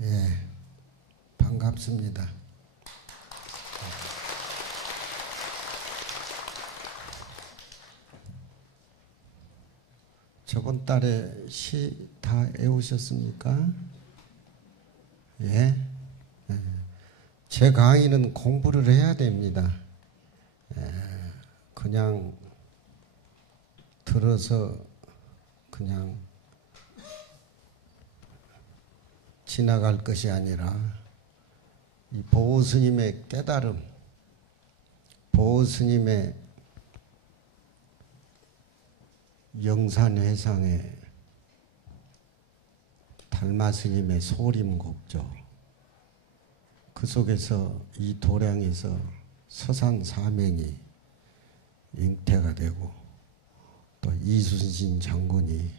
예, 반갑습니다. 저번 달에 시 다 외우셨습니까? 예. 제 강의는 공부를 해야 됩니다. 그냥 들어서 그냥 지나갈 것이 아니라 이 보호스님의 깨달음, 보호스님의 영산회상의 달마스님의 소림곡조, 그 속에서 이 도량에서 서산사명이 잉태가 되고 또 이순신 장군이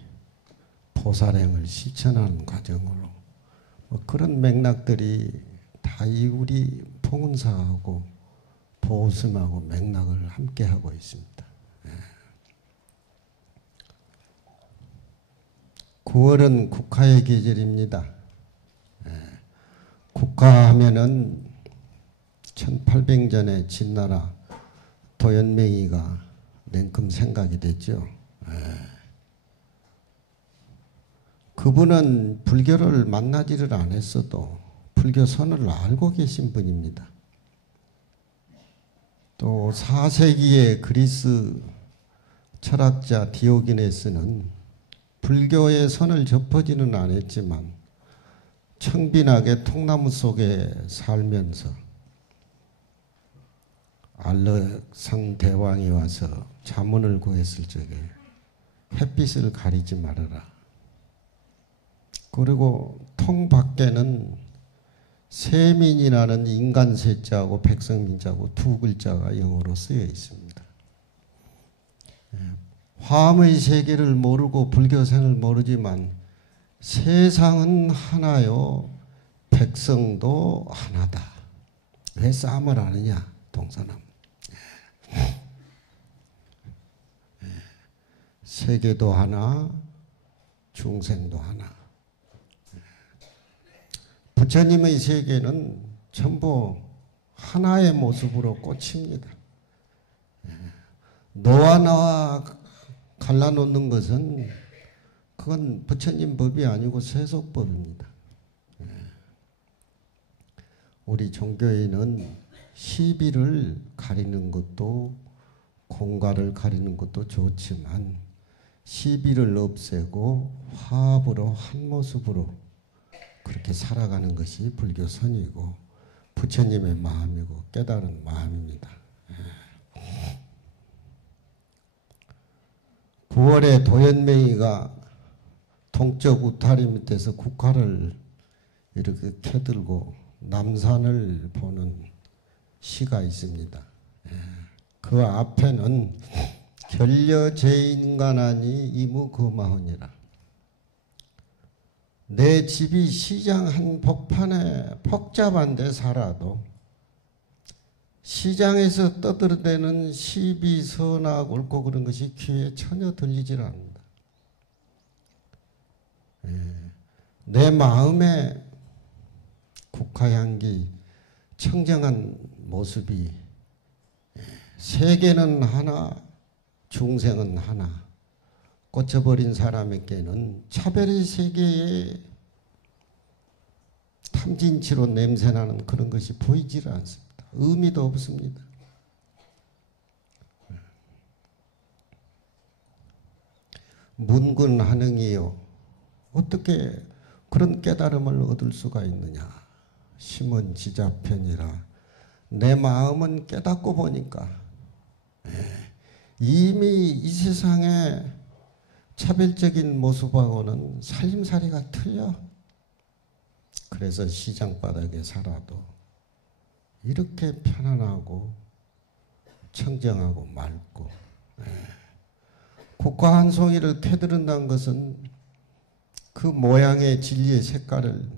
포사령을 실천하는 과정으로 그런 맥락들이 다 이 우리 봉은사하고 보호스님하고 맥락을 함께 하고 있습니다. 9월은 국화의 계절입니다. 국화하면은 1800년에 진나라 도연맹이가 냉큼 생각이 됐죠. 그분은 불교를 만나지를 않았어도 불교 선을 알고 계신 분입니다. 또 4세기의 그리스 철학자 디오게네스는 불교의 선을 접하지는 않았지만 청빈하게 통나무 속에 살면서 알렉산 대왕이 와서 자문을 구했을 적에 햇빛을 가리지 말아라. 그리고 통 밖에는 세민이라는 인간 세자하고 백성민자하고 두 글자가 영어로 쓰여 있습니다. 화엄의 세계를 모르고 불교생을 모르지만 세상은 하나요, 백성도 하나다. 왜 싸움을 하느냐, 동서남. 세계도 하나, 중생도 하나. 부처님의 세계는 전부 하나의 모습으로 꽂힙니다. 너와 나와 갈라놓는 것은 그건 부처님 법이 아니고 세속법입니다. 우리 종교에는 시비를 가리는 것도 공과를 가리는 것도 좋지만 시비를 없애고 화합으로 한 모습으로 그렇게 살아가는 것이 불교선이고 부처님의 마음이고 깨달은 마음입니다. 9월에 도연맹이가 동쪽 우타리 밑에서 국화를 이렇게 캐들고 남산을 보는 시가 있습니다. 그 앞에는 결려제인간하니 이무거마하니라. 내 집이 시장 한 복판에 복잡한 데 살아도 시장에서 떠들어대는 시비, 선악, 옳고 그런 것이 귀에 전혀 들리질 않는다. 내 마음에 국화향기, 청정한 모습이 세계는 하나, 중생은 하나. 꽂혀버린 사람에게는 차별의 세계에 탐진치로 냄새나는 그런 것이 보이질 않습니다. 의미도 없습니다. 문근한응이요. 어떻게 그런 깨달음을 얻을 수가 있느냐. 심은지자편이라. 내 마음은 깨닫고 보니까 이미 이 세상에 차별적인 모습하고는 살림살이가 틀려. 그래서 시장바닥에 살아도 이렇게 편안하고 청정하고 맑고 국화 한 송이를 캐들은다는 것은 그 모양의 진리의 색깔을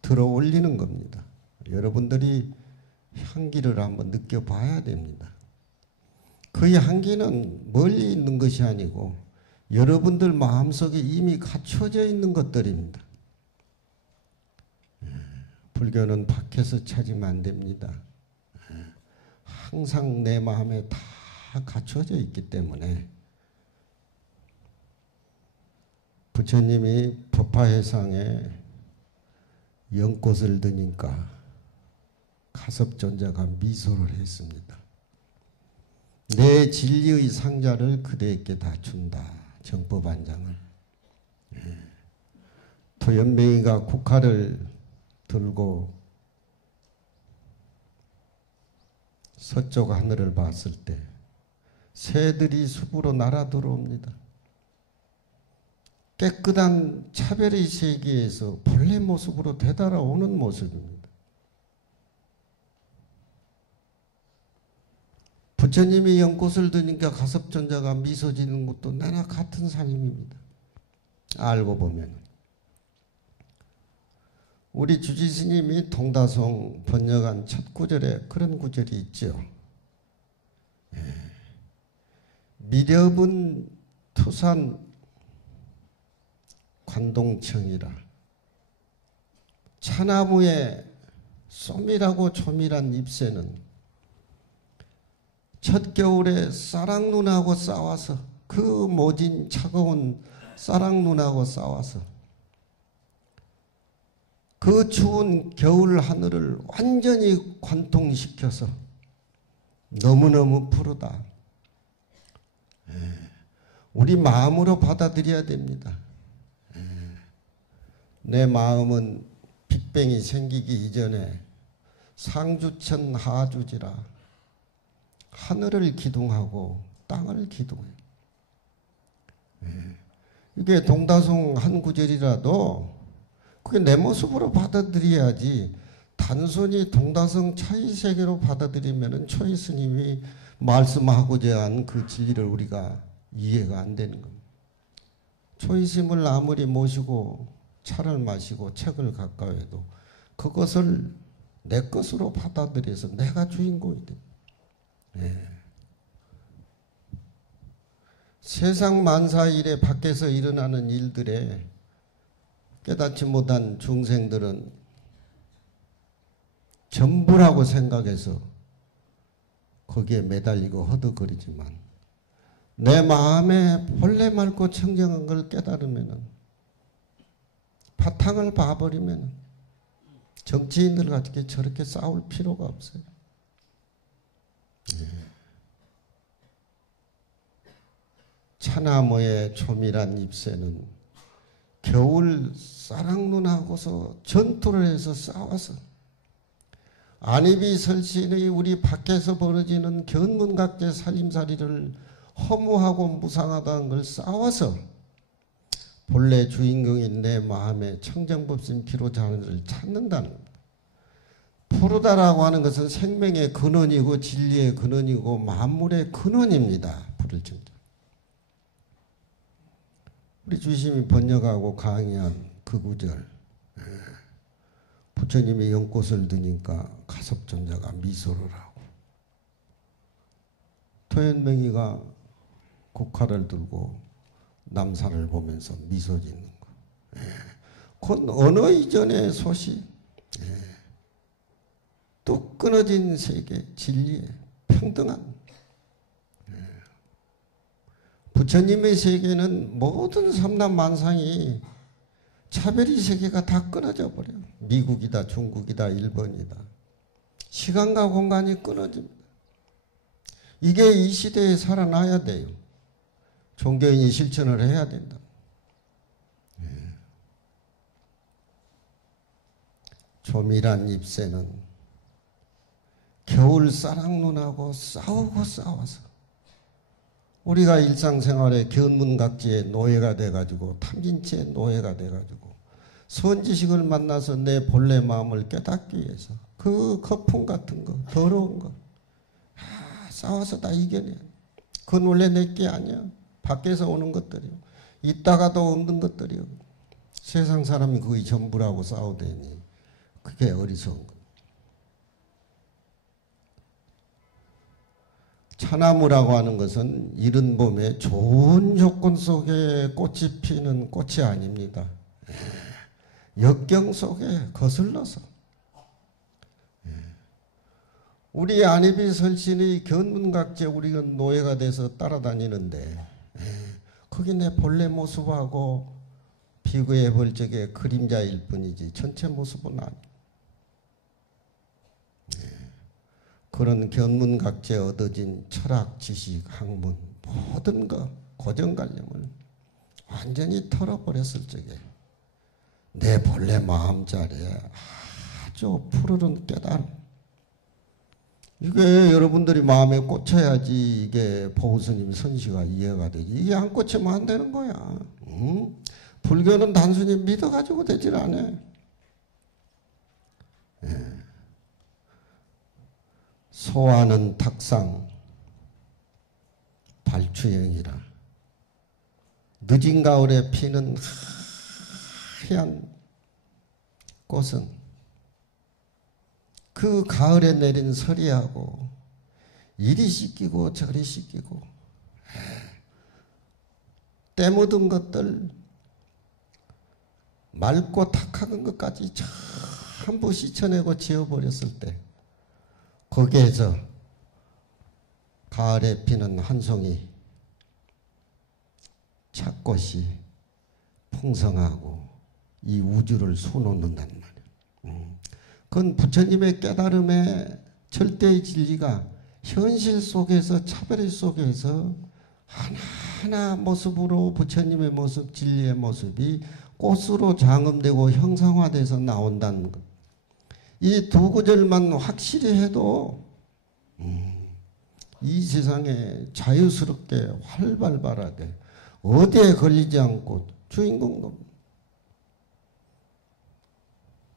들어 올리는 겁니다. 여러분들이 향기를 한번 느껴봐야 됩니다. 그 향기는 멀리 있는 것이 아니고 여러분들 마음속에 이미 갖춰져 있는 것들입니다. 불교는 밖에서 찾으면 안 됩니다. 항상 내 마음에 다 갖춰져 있기 때문에 부처님이 법화회상에 연꽃을 드니까 가섭존자가 미소를 했습니다. 내 진리의 상자를 그대에게 다 준다. 정법안장을. 토연맹이가 국화를 들고 서쪽 하늘을 봤을 때 새들이 숲으로 날아 들어옵니다. 깨끗한 차별의 세계에서 본래 모습으로 되돌아오는 모습입니다. 부처님이 연꽃을 드니까 가섭존자가 미소 지는 것도 나나 같은 상임입니다. 알고 보면 우리 주지스님이 동다송 번역한 첫 구절에 그런 구절이 있죠. 미렵은 투산 관동청이라 차나무의 쏘밀하고 조밀한 잎새는 첫 겨울에 쌀랑눈하고 싸워서 그 모진 차가운 쌀랑눈하고 싸워서 그 추운 겨울 하늘을 완전히 관통시켜서 너무너무 푸르다. 우리 마음으로 받아들여야 됩니다. 내 마음은 빅뱅이 생기기 이전에 상주천 하주지라 하늘을 기둥하고 땅을 기둥해요. 이게 동다송 한 구절이라도 그게 내 모습으로 받아들여야지 단순히 동다성 차이세계로 받아들이면 초이 스님이 말씀하고자 한 그 진리를 우리가 이해가 안 되는 겁니다. 초이 스님을 아무리 모시고 차를 마시고 책을 가까워해도 그것을 내 것으로 받아들여서 내가 주인공이 돼. 세상 만사 일에 밖에서 일어나는 일들에 깨닫지 못한 중생들은 전부라고 생각해서 거기에 매달리고 허덕거리지만 내 마음에 본래 맑고 청정한 걸 깨달으면 바탕을 봐버리면 정치인들 같이 저렇게 싸울 필요가 없어요. 차나무의 조밀한 잎새는 겨울 쌀랑눈하고서 전투를 해서 싸워서 안입이 설신의 우리 밖에서 벌어지는 견문각제 살림살이를 허무하고 무상하다는 걸 싸워서 본래 주인공인 내 마음의 청정법신 피로자를 찾는다는 겁니다. 푸르다라고 하는 것은 생명의 근원이고 진리의 근원이고 만물의 근원입니다. 불을 증자. 우리 주심이 번역하고 강의한 그 구절, 부처님이 연꽃을 드니까 가섭존자가 미소를 하고 토연맹이가 국화를 들고 남산을 보면서 미소 짓는 거. 그건 언어 이전의 소식, 또 끊어진 세계 진리의 평등한 부처님의 세계는 모든 삼남만상이 차별의 세계가 다 끊어져 버려요. 미국이다, 중국이다, 일본이다. 시간과 공간이 끊어집니다. 이게 이 시대에 살아나야 돼요. 종교인이 실천을 해야 된다. 조밀한 잎새는 겨울 쌀랑눈하고 싸우고 싸워서 우리가 일상생활에 견문각지의 노예가 돼가지고 탐진치의 노예가 돼가지고 선지식을 만나서 내 본래 마음을 깨닫기 위해서 그 거품 같은 거 더러운 거 싸워서 다 이겨내. 그건 원래 내게 아니야. 밖에서 오는 것들이요. 있다가도 없는 것들이요. 세상 사람이 그게 전부라고 싸우더니 그게 어리석은 거. 차나무라고 하는 것은 이른 봄에 좋은 조건 속에 꽃이 피는 꽃이 아닙니다. 역경 속에 거슬러서 우리 안희비 설신의 견문각제 우리가 노예가 돼서 따라다니는데 거기 내 본래 모습하고 비교해 볼 적에 그림자일 뿐이지 전체 모습은 아니에요. 그런 견문각제 얻어진 철학, 지식, 학문 모든 거 고정관념을 완전히 털어버렸을 적에 내 본래 마음자리에 아주 푸르른 깨달음, 이게 여러분들이 마음에 꽂혀야지 이게 보호스님 선시가 이해가 되지. 이게 안 꽂히면 안 되는 거야. 불교는 단순히 믿어가지고 되질 않아. 소화는 탁상 발추형이라. 늦은 가을에 피는 하얀 꽃은 그 가을에 내린 서리하고 이리 씻기고 저리 씻기고 때 묻은 것들 맑고 탁한 것까지 전부 씻어내고 지워버렸을 때 거기에서 가을에 피는 한 송이 착꽃이 풍성하고 이 우주를 수놓는단 말이에요. 그건 부처님의 깨달음의 절대의 진리가 현실 속에서 차별의 속에서 하나하나 모습으로 부처님의 모습, 진리의 모습이 꽃으로 장엄되고 형상화돼서 나온다는 것. 이 두 구절만 확실히 해도 이 세상에 자유스럽게 활발하게 어디에 걸리지 않고 주인공도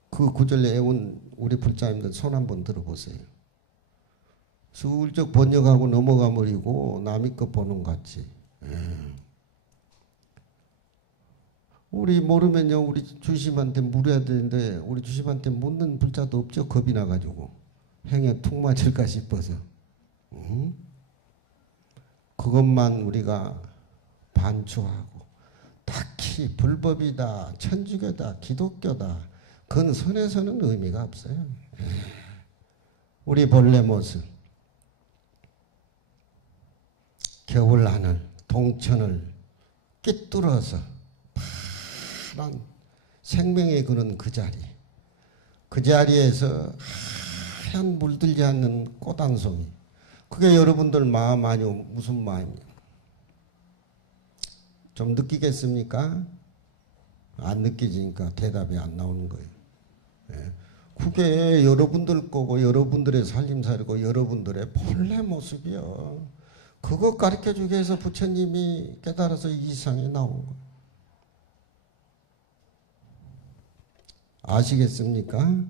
그 구절에 애운 우리 불자님들 손 한번 들어보세요. 슬쩍 번역하고 넘어가 버리고 남의 것 보는 것 같이. 우리 모르면요, 우리 주심한테 물어야 되는데 우리 주심한테 묻는 불자도 없죠. 겁이 나가지고 행에 툭 맞을까 싶어서. 그것만 우리가 반추하고 딱히 불법이다, 천주교다, 기독교다, 그건 선에서는 의미가 없어요. 우리 본래 모습, 겨울하늘, 동천을 깃뚫어서 파란 생명의 그런 그 자리, 그 자리에서 하얀 물들지 않는 꽃 한 송이, 그게 여러분들 마음 아니오 무슨 마음이에요? 좀 느끼겠습니까? 안 느끼지니까 대답이 안 나오는 거예요. 그게 여러분들 거고 여러분들의 살림살이고 여러분들의 본래 모습이요. 그거 가르쳐주기 위해서 부처님이 깨달아서 이 세상에 나온 거예요. 아시겠습니까?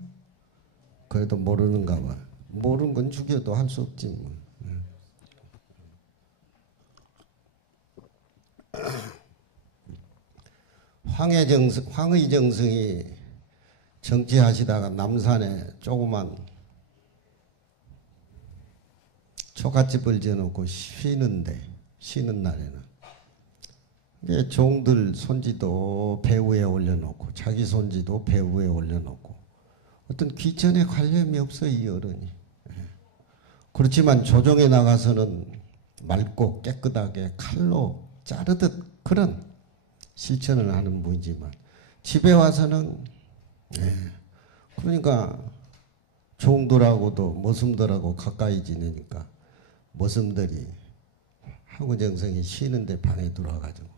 그래도 모르는가 봐. 모르는 건 죽여도 할 수 없지 뭐. 황의정승이 정치하시다가 남산에 조그만 초가집을 지어놓고 쉬는 날에는 종들 손지도 배 위에 올려놓고 자기 손지도 배 위에 올려놓고 어떤 귀천에 관념이 없어요, 이 어른이. 그렇지만 조정에 나가서는 맑고 깨끗하게 칼로 자르듯 그런 실천을 하는 분이지만 집에 와서는 그러니까 종들하고도 머슴들하고 가까이 지내니까 머슴들이 황의정승이 쉬는데 방에 들어와가지고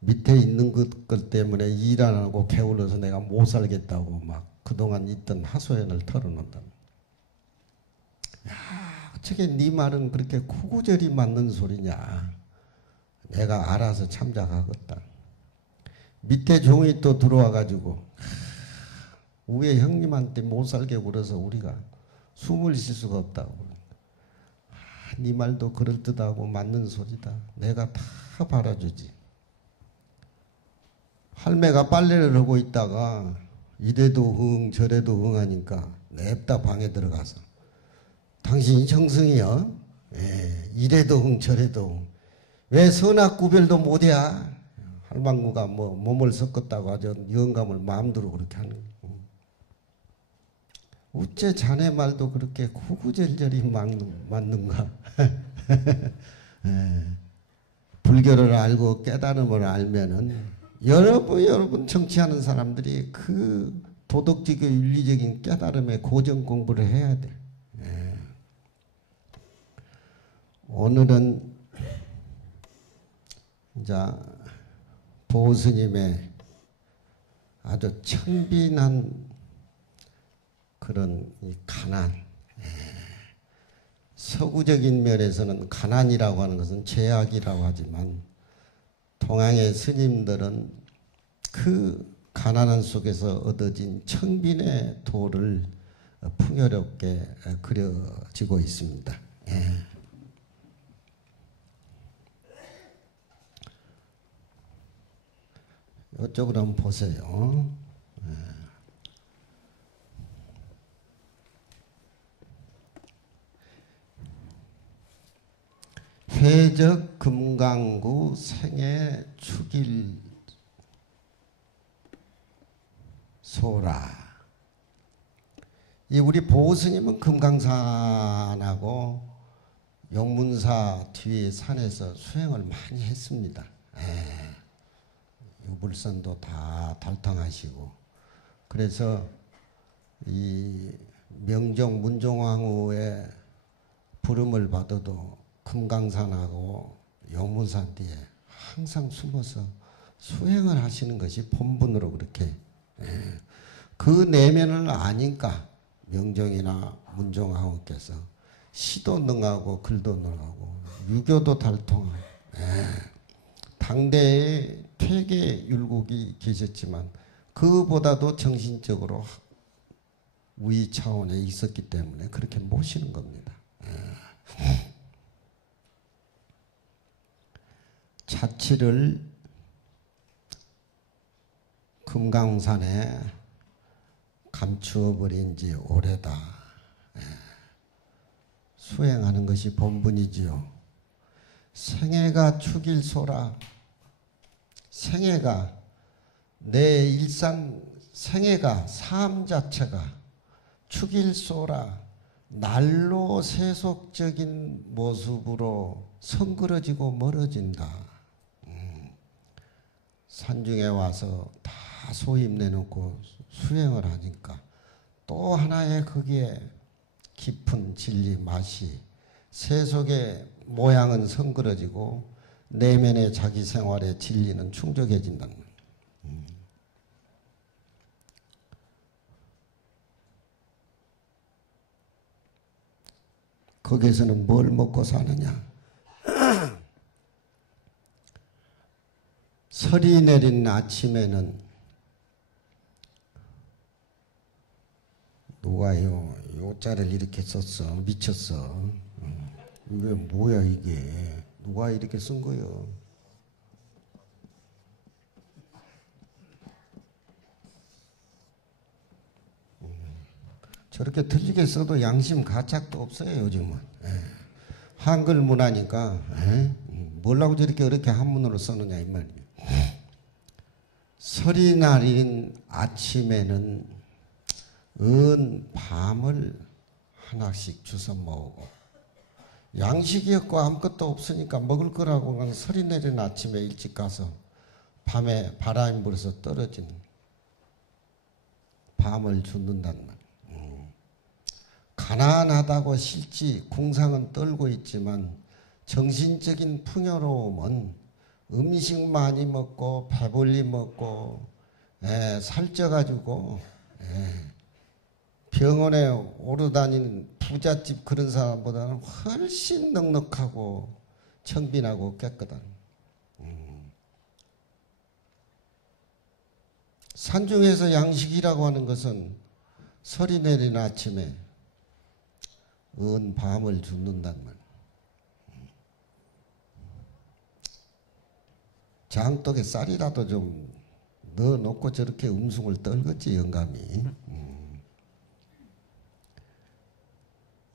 밑에 있는 것 때문에 일 안 하고 게을러서 내가 못 살겠다고 막 그동안 있던 하소연을 털어놓는다. 야, 어떻게 네 말은 그렇게 구구절이 맞는 소리냐. 내가 알아서 참작하겠다. 밑에 종이 또 들어와가지고 위에 형님한테 못 살게 굴어서 우리가 숨을 쉴 수가 없다고. 네 말도 그럴듯하고 맞는 소리다. 내가 다 바라주지. 할매가 빨래를 하고 있다가 이래도 흥 저래도 흥 하니까 냅다 방에 들어가서 당신이 정승이요? 이래도 흥 저래도 흥. 왜 선악 구별도 못해? 할망구가 몸을 섞었다고 아주 영감을 마음대로 그렇게 하는 거예요. 어째 자네 말도 그렇게 구구절절히 맞는가? 불교를 알고 깨달음을 알면은 여러분 정치하는 사람들이 그 도덕적이고 윤리적인 깨달음의 고정 공부를 해야 돼. 오늘은 이제 보스님의 아주 청빈한 그런 이 가난, 서구적인 면에서는 가난이라고 하는 것은 죄악이라고 하지만 동양의 스님들은 그 가난한 속에서 얻어진 청빈의 도를 풍요롭게 그려지고 있습니다. 이쪽으로 한번 보세요. 회적 금강구 생애 축일 소라. 이 우리 보스님은 금강산하고 용문사 뒤에 산에서 수행을 많이 했습니다. 유불선도 다 달성하시고, 그래서 이 명종 문종왕후의 부름을 받아도 금강산하고 용문산 뒤에 항상 숨어서 수행을 하시는 것이 본분으로 그렇게 그 내면을 아니까 명종이나 문종왕후께서 시도 능하고 글도 능하고 유교도 달통하고 당대에 퇴계 율곡이 계셨지만 그보다도 정신적으로 우위 차원에 있었기 때문에 그렇게 모시는 겁니다. 자취를 금강산에 감추어 버린 지 오래다. 수행하는 것이 본분이지요. 생애가 축일소라. 생애가 내 일상 생애가 삶 자체가 축일소라. 날로 세속적인 모습으로 성그러지고 멀어진다. 산중에 와서 다 소임 내놓고 수행을 하니까 또 하나의 거기에 깊은 진리 맛이 세속의 모양은 성그러지고 내면의 자기 생활의 진리는 충족해진다는 거예요. 거기에서는 뭘 먹고 사느냐? 설이 내린 아침에는 누가 요자를 이렇게 썼어? 미쳤어. 이게 뭐야 이게? 누가 이렇게 쓴 거요? 저렇게 틀리게 써도 양심 가책도 없어요 요즘은. 한글 문화니까 뭐라고 저렇게 어렵게 한문으로 써느냐 이 말이에요. 설이 내린 아침에는 밤을 하나씩 주워 먹고 양식이 없고 아무것도 없으니까 먹을 거라고 설이 내린 아침에 일찍 가서 밤에 바람이 불어서 떨어진 밤을 줍는단 말이에요. 가난하다고 실지 궁상은 떨고 있지만 정신적인 풍요로움은 음식 많이 먹고 배불리 먹고 살쪄가지고 병원에 오러 다니는 부잣집 그런 사람보다는 훨씬 넉넉하고 청빈하고 깨끗한. 산중에서 양식이라고 하는 것은 설이 내린 아침에 밤을 줍는단 말이에요. 장독에 쌀이라도 좀 넣어놓고 저렇게 음숭을 떨겠지 영감이.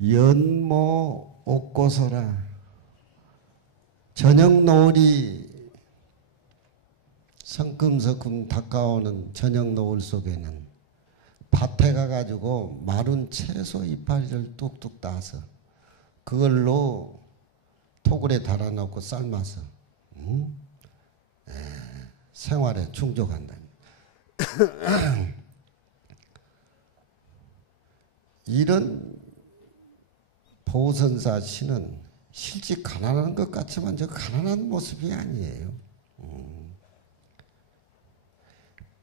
연모 옥고서라. 저녁 노을이 성큼성큼 다가오는 저녁 노을 속에는 밭에 가가지고 마른 채소 이파리를 뚝뚝 따서 그걸로 토굴에 달아놓고 삶아서 생활에 충족한다. 이런 보선사 신은 실제 가난한 것 같지만 저 가난한 모습이 아니에요.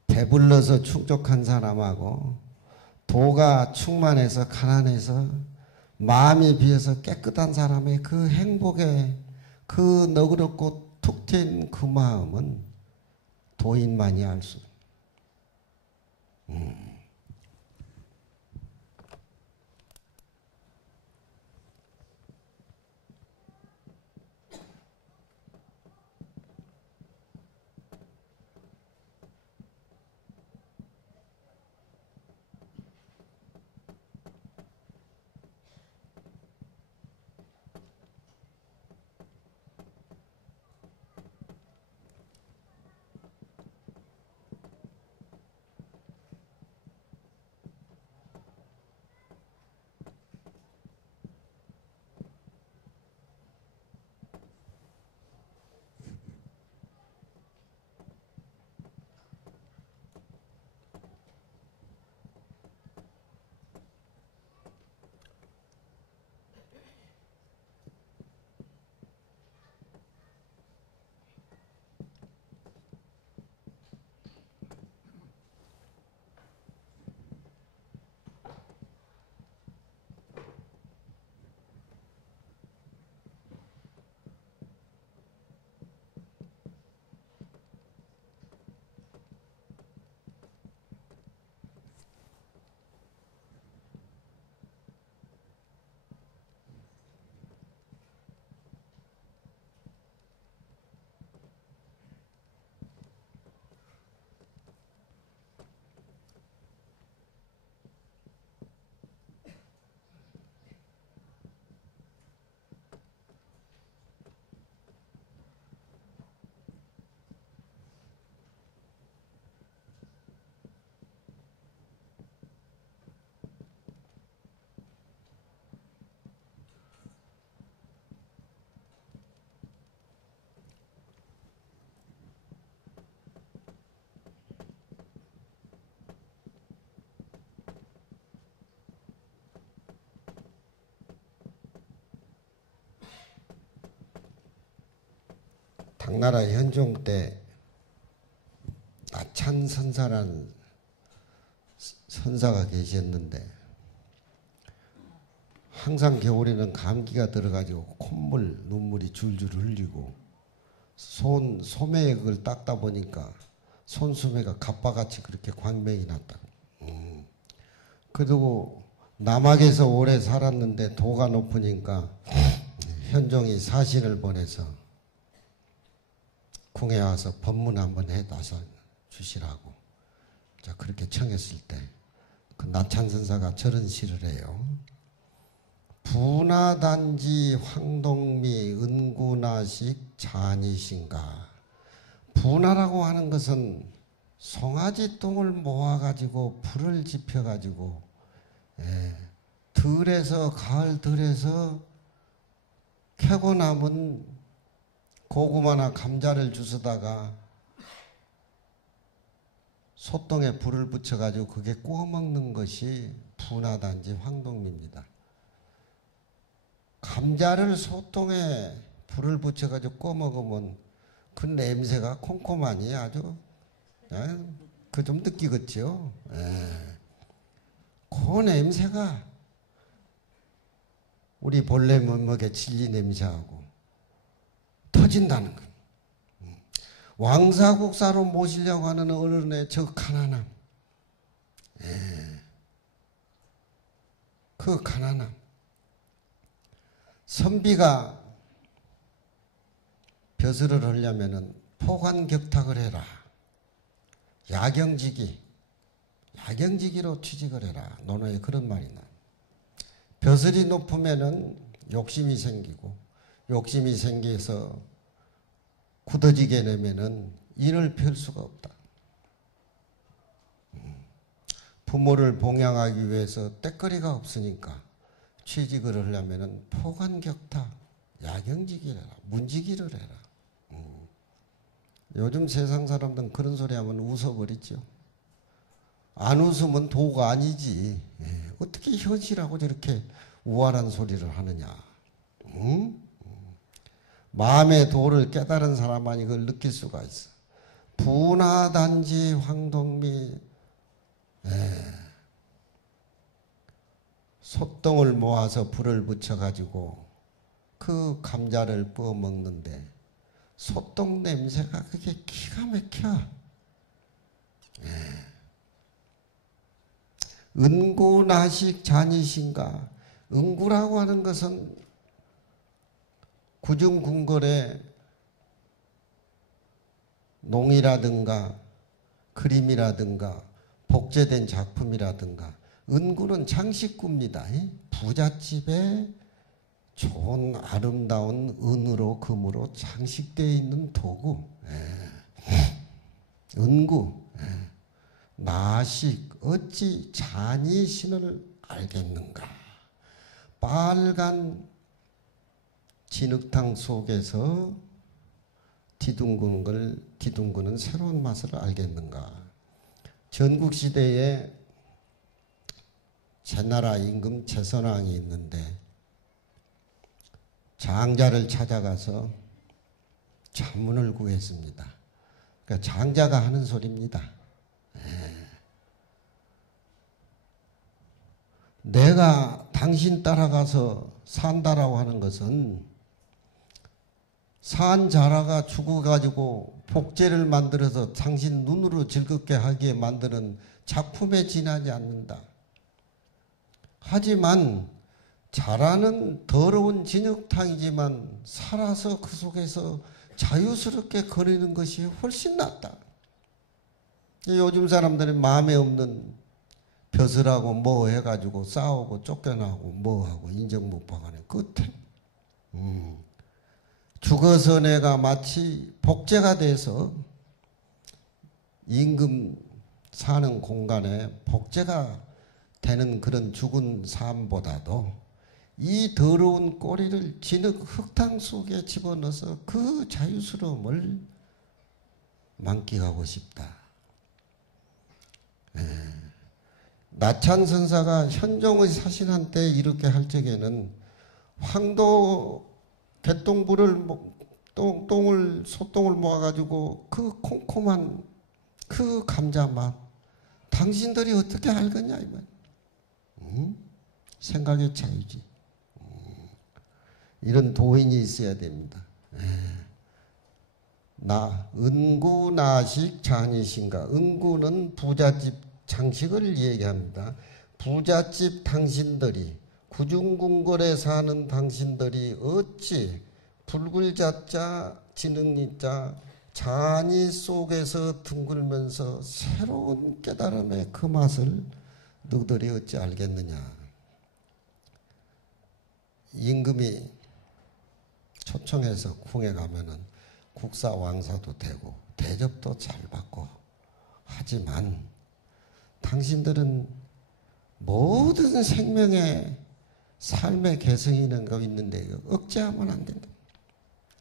배불러서 충족한 사람하고 도가 충만해서 가난해서 마음이 비어서 깨끗한 사람의 그 행복에 그 너그럽고 툭 트인 그 마음은 도인만이 알 수. 당나라 현종 때 나찬 선사라는 선사가 계셨는데 항상 겨울에는 감기가 들어가지고 콧물, 눈물이 줄줄 흘리고 소매에 그걸 닦다 보니까 손수매가 갑바같이 그렇게 광명이 났다. 그리고 남학에서 오래 살았는데 도가 높으니까 현종이 사신을 보내서 궁에 와서 법문 한번 해놔서 주시라고 자 그렇게 청했을 때 그 나찬선사가 저런 시를 해요. 분하단지 황동미 은구나식 잔이신가. 분하라고 하는 것은 송아지 똥을 모아가지고 불을 지펴가지고 들에서 가을 들에서 캐고 남은 고구마나 감자를 주스다가 소똥에 불을 붙여가지고 그게 구워 먹는 것이 분하단지 황동미입니다. 감자를 소똥에 불을 붙여가지고 구워 먹으면 그 냄새가 콤콤하니 아주 그 좀 느끼겠죠. 그 냄새가 우리 본래 먹먹의 진리 냄새하고 터진다는 것. 왕사국사로 모시려고 하는 어른의 저 가난함. 그 가난함. 선비가 벼슬을 하려면은 포관격탁을 해라. 야경지기로 취직을 해라. 논어에 그런 말이 나. 벼슬이 높으면은 욕심이 생기고 욕심이 생겨서 굳어지게 되면은 인을 펼 수가 없다. 부모를 봉양하기 위해서 떼거리가 없으니까 취직을 하려면 포관격타, 야경지기를 해라, 문지기를 해라. 요즘 세상 사람들은 그런 소리 하면 웃어버리죠. 안 웃으면 도가 아니지. 어떻게 현실하고 저렇게 우월한 소리를 하느냐. 마음의 도를 깨달은 사람만이 그걸 느낄 수가 있어. 분화단지 황동미 솥덩을 모아서 불을 붙여가지고 그 감자를 뿌어 먹는데 솥덩 냄새가 그게 기가 막혀. 은구나식 잔이신가. 은구라고 하는 것은 구중궁궐의 농이라든가 그림이라든가 복제된 작품이라든가 은구는 장식구입니다. 부잣집에 좋은 아름다운 은으로 금으로 장식되어 있는 도구. 은구. 나식 어찌 잔이신을 알겠는가. 빨간 진흙탕 속에서 뒤둥그는 새로운 맛을 알겠는가. 전국시대에 제나라 임금 제선왕이 있는데 장자를 찾아가서 자문을 구했습니다. 그러니까 장자가 하는 소리입니다. 내가 당신 따라가서 산다라고 하는 것은 산 자라가 죽어가지고 복제를 만들어서 당신 눈으로 즐겁게 하기에 만드는 작품에 지나지 않는다. 하지만 자라는 더러운 진흙탕이지만 살아서 그 속에서 자유스럽게 거리는 것이 훨씬 낫다. 요즘 사람들은 마음에 없는 벼슬하고 뭐 해가지고 싸우고 쫓겨나고 뭐하고 인정 못 받아내 끝에 죽어서 내가 마치 복제가 돼서 임금 사는 공간에 복제가 되는 그런 죽은 삶보다도 이 더러운 꼬리를 진흙 흙탕 속에 집어넣어서 그 자유스러움을 만끽하고 싶다. 나찬선사가 현종의 사신한 때 이렇게 할 적에는 황도 개똥불을 소똥을 모아가지고 그 콤콤한 그 감자 맛 당신들이 어떻게 알겠냐 이 말. 생각의 차이지. 이런 도인이 있어야 됩니다. 은구나식 장이신가. 은구는 부잣집 장식을 얘기합니다. 부잣집 당신들이 구중궁궐에 사는 당신들이 어찌 불굴자자 진흙니자 잔이 속에서 둥글면서 새로운 깨달음의 그 맛을 너희들이 어찌 알겠느냐. 임금이 초청해서 궁에 가면은 국사 왕사도 되고 대접도 잘 받고 하지만 당신들은 모든 생명의 삶의 개성이 있는 거 있는데 이거 억제하면 안 된다.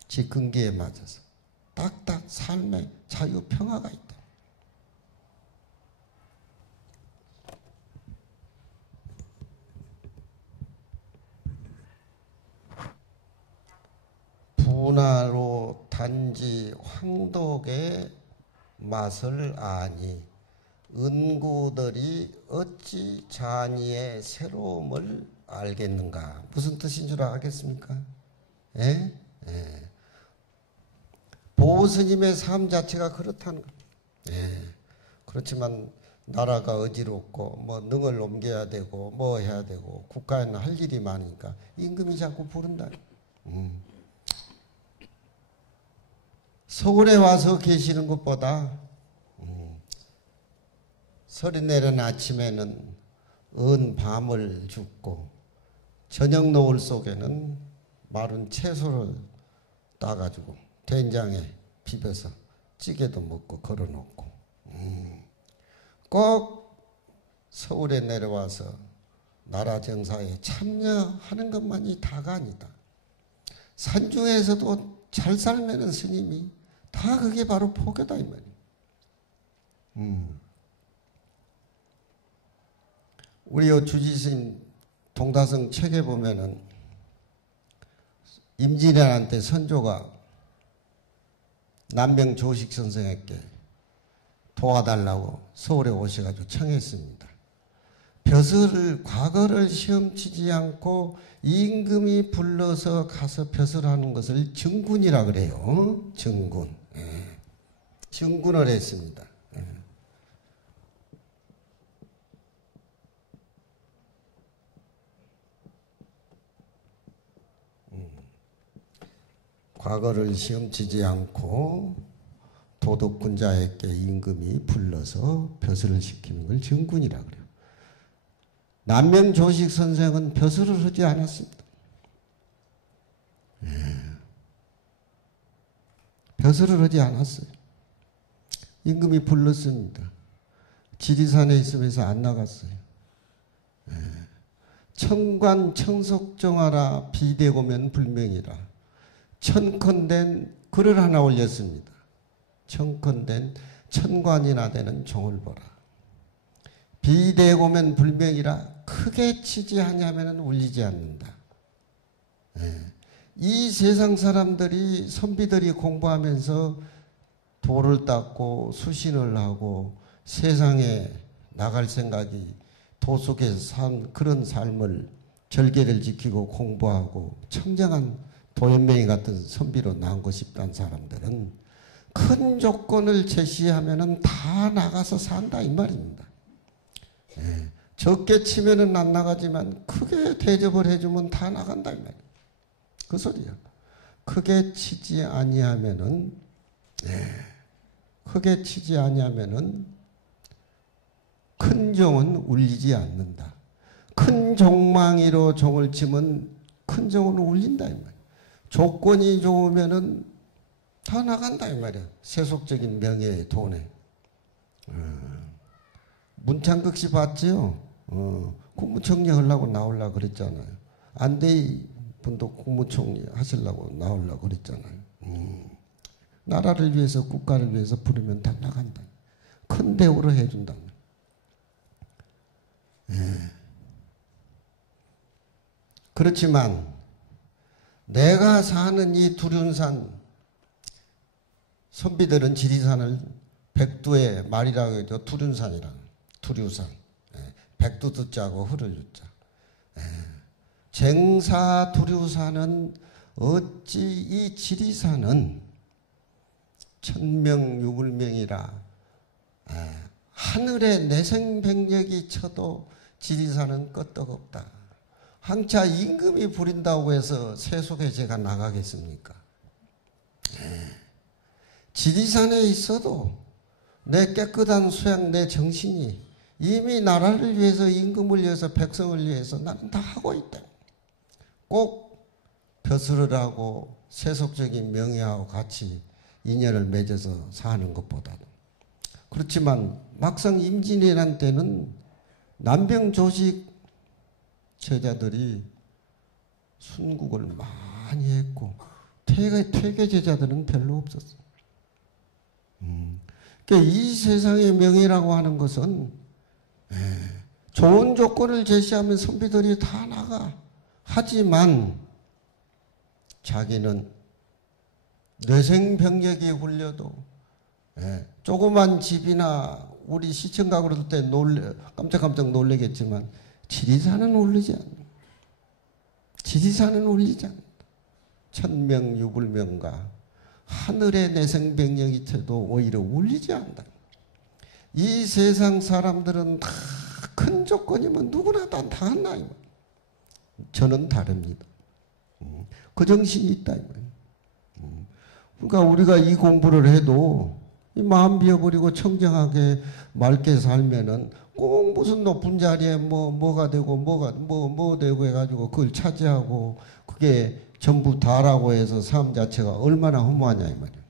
지 근기에 맞아서 딱딱 삶의 자유 평화가 있다. 분화로 단지 황덕의 맛을 아니 은구들이 어찌 잔이의 새로움을 알겠는가. 무슨 뜻인 줄 알겠습니까? 예? 예. 보스님의 삶 자체가 그렇다는 거예요. 예. 그렇지만 나라가 어지럽고 뭐 능을 옮겨야 되고 뭐 해야 되고 국가에는 할 일이 많으니까 임금이 자꾸 부른다. 서울에 와서 계시는 것보다 설이 내린 아침에는 언 밤을 줍고 저녁 노을 속에는 마른 채소를 따가지고 된장에 비벼서 찌개도 먹고 걸어놓고 꼭 서울에 내려와서 나라 정사에 참여하는 것만이 다가 아니다. 산중에서도 잘 살면은 스님이 다 그게 바로 포교다 이 말이에요. 우리 주지스님 동다성 책에 보면은 임진왜란때 선조가 남명 조식 선생에게 도와달라고 서울에 오셔가지고 청했습니다. 벼슬을 과거를 시험치지 않고 임금이 불러서 가서 벼슬하는 것을 정군이라 그래요. 정군. 예. 정군을 했습니다. 예. 과거를 시험치지 않고 도덕군자에게 임금이 불러서 벼슬을 시키는 걸 정군이라 그래요. 남명 조식 선생은 벼슬을 하지 않았습니다. 예. 벼슬을 하지 않았어요. 임금이 불렀습니다. 지리산에 있으면서 안 나갔어요. 예. 청관 청석정하라 비대고면 불명이라. 천컨된 글을 하나 올렸습니다. 천컨된 천관이나 되는 종을 보라. 비대고면 불명이라. 크게 치지 하냐면 울리지 않는다. 예. 이 세상 사람들이 선비들이 공부하면서 도를 닦고 수신을 하고 세상에 나갈 생각이 도 속에서 산 그런 삶을 절개를 지키고 공부하고 청정한 도연맹이 같은 선비로 나오고 싶다는 사람들은 큰 조건을 제시하면은 다 나가서 산다 이 말입니다. 예. 적게 치면은 안 나가지만 크게 대접을 해주면 다 나간다 이 말이에요. 그 소리야. 크게 치지 아니하면은 크게 치지 아니하면은 큰 종은 울리지 않는다. 큰 종망이로 종을 치면 큰 종은 울린다 이 말이야. 조건이 좋으면은 다 나간다 이 말이야. 세속적인 명예의 돈에. 문창극 씨 봤지요? 국무총리 하려고 나오려고 그랬잖아요. 안대희 분도 국무총리 하시려고 나오려고 그랬잖아요. 나라를 위해서 국가를 위해서 부르면 다 나간다. 큰 대우를 해준다. 예. 그렇지만 내가 사는 이 두륜산 선비들은 지리산을 백두의 말이라고 해도 두륜산이라 두류산. 예. 백두도 짜고 흐를 유자. 예. 쟁사 두류산은 어찌 이 지리산은 천명유불명이라 하늘에 내생백력이 쳐도 지리산은 끄떡없다. 항차 임금이 부린다고 해서 세속에 제가 나가겠습니까? 지리산에 있어도 내 깨끗한 수양 내 정신이 이미 나라를 위해서 임금을 위해서 백성을 위해서 나는 다 하고 있다. 꼭 벼슬을 하고 세속적인 명예하고 같이 인연을 맺어서 사는 것보다는. 그렇지만 막상 임진왜란 때는 남병조직 제자들이 순국을 많이 했고 퇴계 제자들은 별로 없었어요. 그러니까 이 세상의 명예라고 하는 것은 좋은 조건을 제시하면 선비들이 다 나가. 하지만 자기는 뇌생병력이 굴려도 조그만 집이나 우리 시청각 그럴 때 깜짝깜짝 놀라겠지만 지리산은 울리지 않는다. 지리산은 울리지 않는다. 천명유불명과 하늘의 내생병력이 쳐도 오히려 울리지 않는다. 이 세상 사람들은 다 큰 조건이면 누구나 다 한다. 저는 다릅니다. 그 정신이 있다. 그러니까 우리가 이 공부를 해도 이 마음 비워버리고 청정하게 맑게 살면은 꼭 무슨 높은 자리에 뭐가 되고 뭐 되고 해가지고 그걸 차지하고 그게 전부 다라고 해서 삶 자체가 얼마나 허무하냐 이 말이야.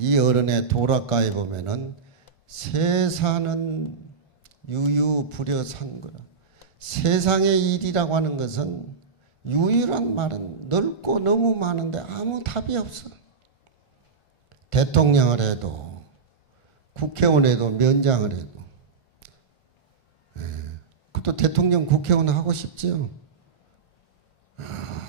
이 어른의 도락가에 보면은 세상은 유유부려 산 거라. 세상의 일이라고 하는 것은 유유란 말은 넓고 너무 많은데 아무 답이 없어. 대통령을 해도 국회의원 해도 면장을 해도 또 대통령 국회의원 하고 싶지요.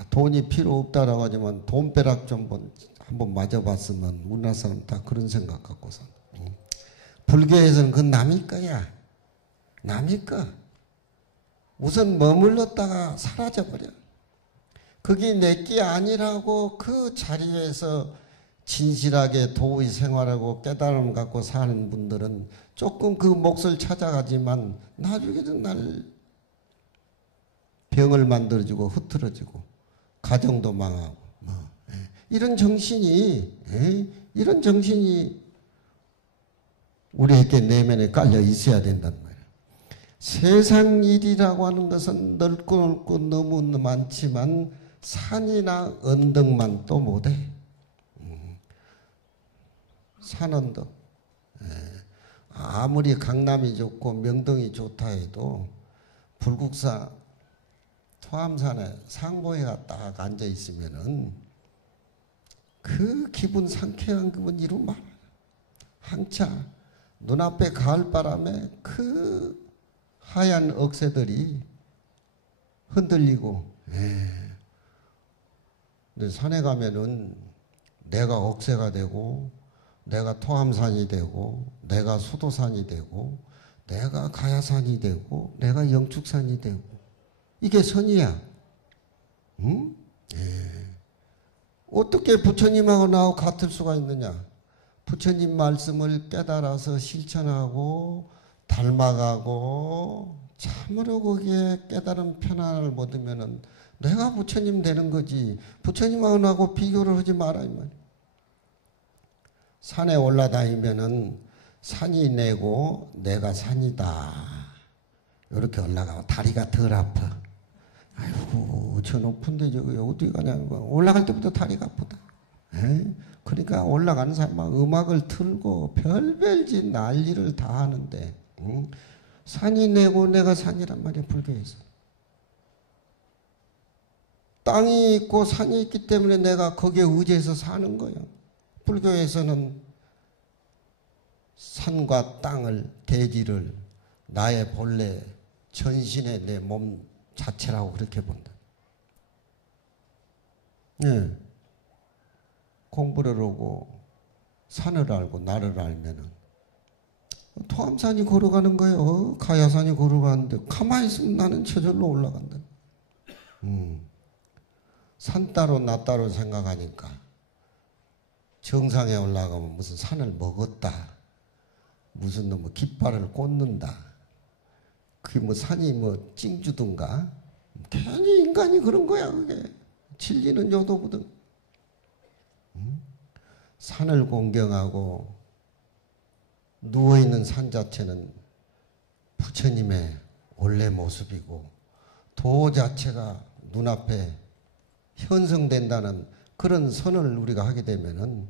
돈이 필요 없다라고 하지만 돈벼락 좀 한번 맞아봤으면 우리나라 사람 다 그런 생각 갖고서. 불교에서는 그건 남의 거야. 남의 거. 우선 머물렀다가 사라져버려. 그게 내게 아니라고 그 자리에서 진실하게 도의 생활하고 깨달음 갖고 사는 분들은 조금 그 몫을 찾아가지만 나중에는 날 병을 만들어주고 흐트러지고 가정도 망하고 이런 정신이 우리에게 내면에 깔려 있어야 된단 말이에요. 세상 일이라고 하는 것은 넓고 넓고 너무 많지만 산이나 언덕만 또 못해. 산 언덕. 아무리 강남이 좋고 명동이 좋다 해도 불국사 토암산에 상보회가 딱 앉아 있으면은 그 기분, 상쾌한 기분 이루 말아요. 한차 눈앞에 가을바람에 그 하얀 억새들이 흔들리고, 근데 산에 가면은 내가 억새가 되고, 내가 토암산이 되고, 내가 수도산이 되고, 내가 가야산이 되고, 내가 영축산이 되고, 이게 선이야. 응? 어떻게 부처님하고 나하고 같을 수가 있느냐? 부처님 말씀을 깨달아서 실천하고 닮아가고 참으로 거기에 깨달은 편안을 얻으면은 내가 부처님 되는 거지. 부처님하고 나하고 비교를 하지 마라 이 말이야. 산에 올라다니면은 산이 내고 내가 산이다. 이렇게 올라가고 다리가 덜 아파. 아이고 저 높은데 저기 어디 가냐. 올라갈 때부터 다리가 아프다. 그러니까 올라가는 사람은 음악을 틀고 별별 짓 난리를 다 하는데 산이 내고 내가 산이란 말이야. 불교에서 땅이 있고 산이 있기 때문에 내가 거기에 의지해서 사는 거예요. 불교에서는 산과 땅을, 대지를 나의 본래 전신의 내 몸 자체라고 그렇게 본다. 네. 공부를 하고 산을 알고 나를 알면은 토암산이 걸어가는 거예요. 가야산이 걸어가는데 가만히 있으면 나는 저절로 올라간다. 산 따로 나 따로 생각하니까 정상에 올라가면 무슨 산을 먹었다. 무슨 뭐 깃발을 꽂는다. 그게 뭐 산이 뭐 찡주든가. 괜히 인간이 그런 거야 그게. 진리는 요도부등. 산을 공경하고 누워있는 산 자체는 부처님의 원래 모습이고 도 자체가 눈앞에 현성된다는 그런 선을 우리가 하게 되면은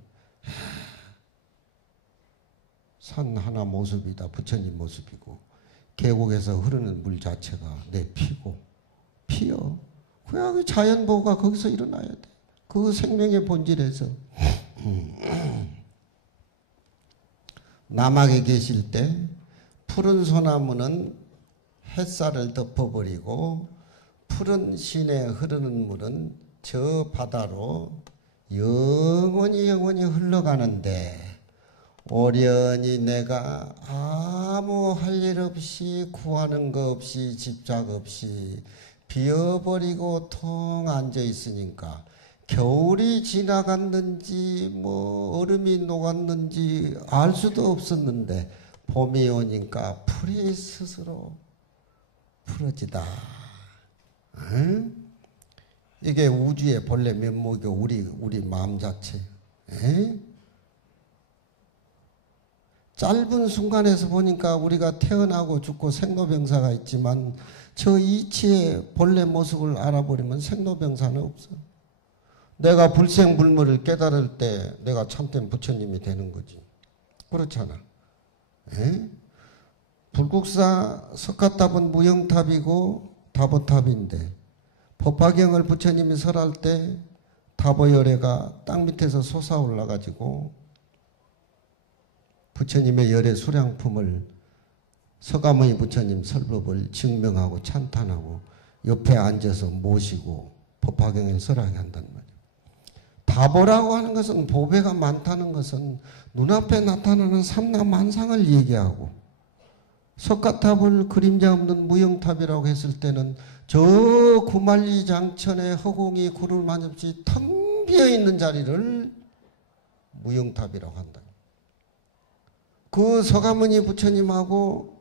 산 하나 모습이다. 부처님 모습이고 계곡에서 흐르는 물 자체가 내 피고 피어. 그냥 그 자연보호가 거기서 일어나야 돼. 그 생명의 본질에서. 남학에 계실 때 푸른 소나무는 햇살을 덮어버리고 푸른 시내 흐르는 물은 저 바다로 영원히 흘러가는데 오련히 내가 아무 할 일 없이 구하는 거 없이 집착 없이 비어버리고 텅 앉아 있으니까 겨울이 지나갔는지 뭐 얼음이 녹았는지 알 수도 없었는데 봄이 오니까 풀이 스스로 풀어지다. 응? 이게 우주의 본래 면목이고 우리 마음 자체. 짧은 순간에서 보니까 우리가 태어나고 죽고 생로병사가 있지만 저 이치의 본래 모습을 알아버리면 생로병사는 없어. 내가 불생불멸을 깨달을 때 내가 참된 부처님이 되는 거지. 그렇잖아. 에? 불국사 석가탑은 무형탑이고 다보탑인데 법화경을 부처님이 설할 때 다보열애가 땅 밑에서 솟아올라가지고 부처님의 열애 수량품을 서가모니 부처님 설법을 증명하고 찬탄하고 옆에 앉아서 모시고 법화경에 설하게 한단 말이에요. 다보라고 하는 것은 보배가 많다는 것은 눈앞에 나타나는 삼라만상을 얘기하고 석가탑을 그림자 없는 무형탑이라고 했을 때는 저 구만리 장천의 허공이 구름 한 접시 텅 비어있는 자리를 무형탑이라고 한다. 그 서가모니 부처님하고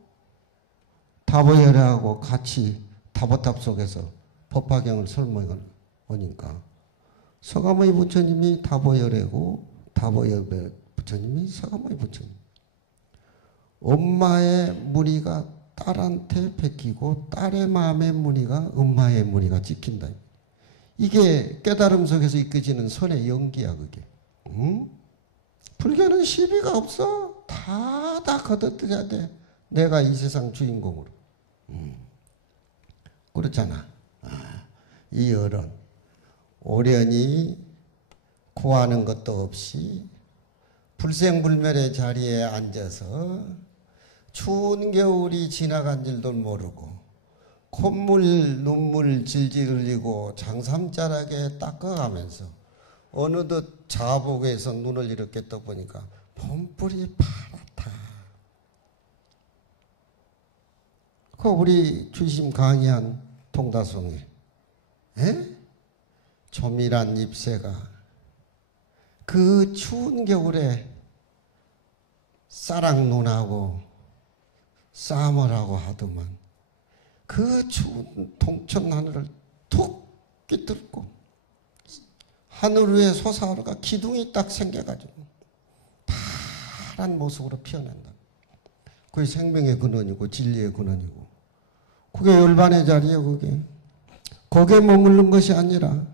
다보열애하고 같이 다보탑 속에서 법화경을 설명하니까 서가모니 부처님이 다보열애고 다보열애 부처님이 서가모니 부처님. 엄마의 무리가 딸한테 베끼고 딸의 마음의 무리가 엄마의 무리가 지킨다. 이게 깨달음 속에서 이끌어지는 선의 연기야 그게. 응? 불교는 시비가 없어. 다 거둬들여야 돼. 내가 이 세상 주인공으로. 그렇잖아. 이 어른 오련히 구하는 것도 없이 불생불멸의 자리에 앉아서 추운 겨울이 지나간 줄도 모르고 콧물 눈물 질질 흘리고 장삼자락에 닦아가면서 어느덧 자복에서 눈을 이렇게 떠보니까 봄불이 파랗다. 그 우리 주심 강의한 통다송에 조밀한 잎새가 그 추운 겨울에 싸락눈하고 싸움을 하고 하더만 그 추운 동천 하늘을 툭 깃들고 하늘 위에 솟아오르가 기둥이 딱 생겨가지고 파란 모습으로 피어난다. 그게 생명의 근원이고 진리의 근원이고 그게 열반의 자리예요. 그게 거기에 머무른 것이 아니라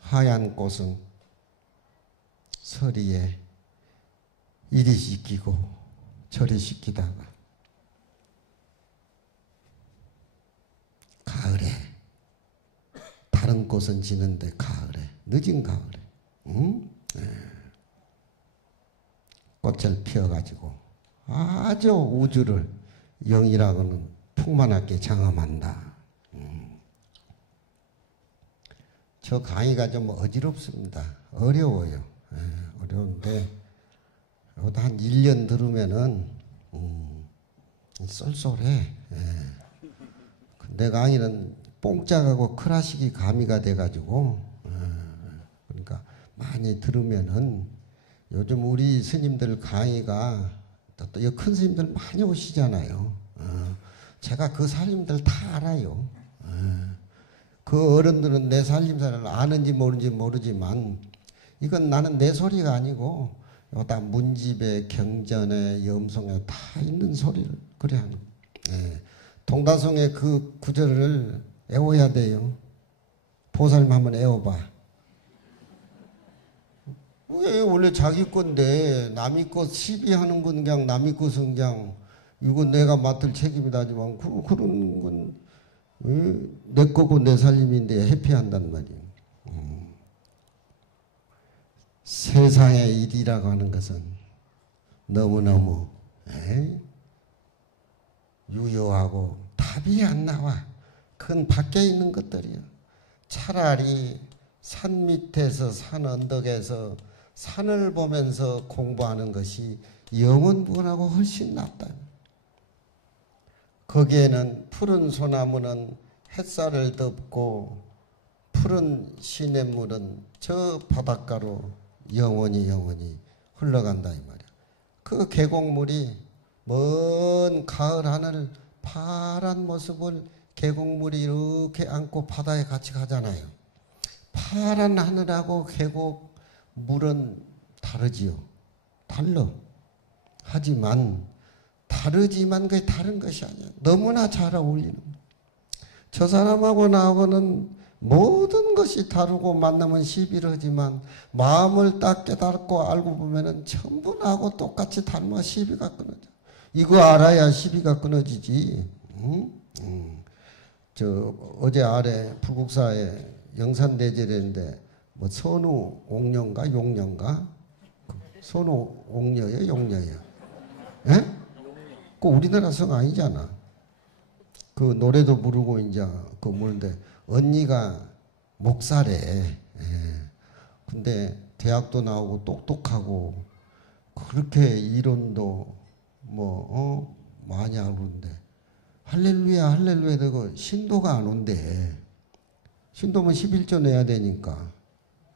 하얀 꽃은 서리에 이리 씻기고 저리 씻기다가 가을에 다른 꽃은 지는데 가을에 늦은 가을에 꽃을 피워가지고 아주 우주를 영이라고는 풍만하게 장엄한다. 저 강의가 좀 어지럽습니다. 어려워요. 어려운데 한 1년 들으면은 쏠쏠해. 내 강의는 뽕짝하고 클래식이 가미가 돼가지고 그러니까 많이 들으면은 요즘 우리 스님들 강의가 또 큰 스님들 많이 오시잖아요. 제가 그 살림들 다 알아요. 그 어른들은 내 살림살이를 아는지 모르는지 모르지만 이건 나는 내 소리가 아니고 다 문집에 경전에 염송에 다 있는 소리를 그래 하는 거예요. 동다송의 그 구절을 애워야 돼요. 보살님 한번 애워봐. 왜 원래 자기 건데 남이 것 시비하는 건 그냥 남이 것은 그냥 이건 내가 맡을 책임이다지만 그런 건 내 거고 내 살림인데 회피한단 말이에요. 세상의 일이라고 하는 것은 너무너무 유효하고 답이 안 나와. 그건 밖에 있는 것들이야. 차라리 산 밑에서 산 언덕에서 산을 보면서 공부하는 것이 영원부원하고 훨씬 낫다. 거기에는 푸른 소나무는 햇살을 덮고 푸른 시냇물은 저 바닷가로 영원히 흘러간다 이 말이야. 그 계곡물이 먼 가을 하늘 파란 모습을 계곡물이 이렇게 안고 바다에 같이 가잖아요. 파란 하늘하고 계곡 물은 다르지요. 달라. 하지만 다르지만 그게 다른 것이 아니야. 너무나 잘 어울리는. 저 사람하고 나하고는 모든 것이 다르고 만나면 시비를 하지만 마음을 딱 깨닫고 알고 보면은 전부 나하고 똑같이 닮아 시비가 끊어져. 이거 알아야 시비가 끊어지지. 응? 저 어제 아래 불국사에 영산대제인데 뭐 선우 옥녀인가 용녀인가? 선우 옥녀예요, 용녀예요? 예? 그 우리나라 성 아니잖아. 그 노래도 부르고 이제 그 뭐는데 언니가 목사래. 예. 근데 대학도 나오고 똑똑하고 그렇게 이론도 많이 하는데 할렐루야 할렐루야 되고 신도가 안 온대. 신도면 11조 내야 되니까.